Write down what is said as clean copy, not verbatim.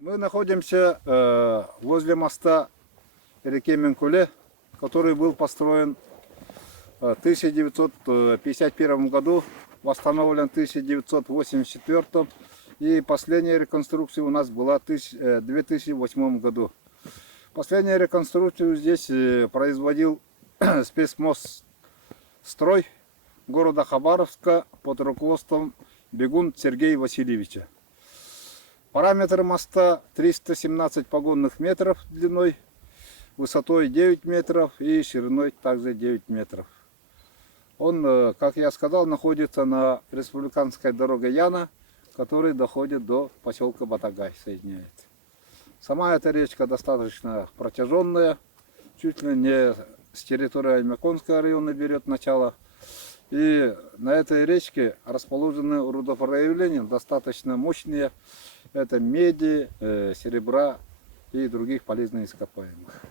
Мы находимся возле моста реки Менкуле, который был построен в 1951 году, восстановлен в 1984, и последняя реконструкция у нас была в 2008 году. Последнюю реконструкцию здесь производил спецмостстрой города Хабаровска под руководством Бегун Сергея Васильевича. Параметр моста 317 погонных метров длиной, высотой 9 метров и шириной также 9 метров. Он, как я сказал, находится на республиканской дороге Яна, который доходит до поселка Батагай, соединяет. Сама эта речка достаточно протяженная, чуть ли не с территории Аймяконского района берет начало. И на этой речке расположены рудопроявления достаточно мощные. Это меди, серебра и других полезных ископаемых.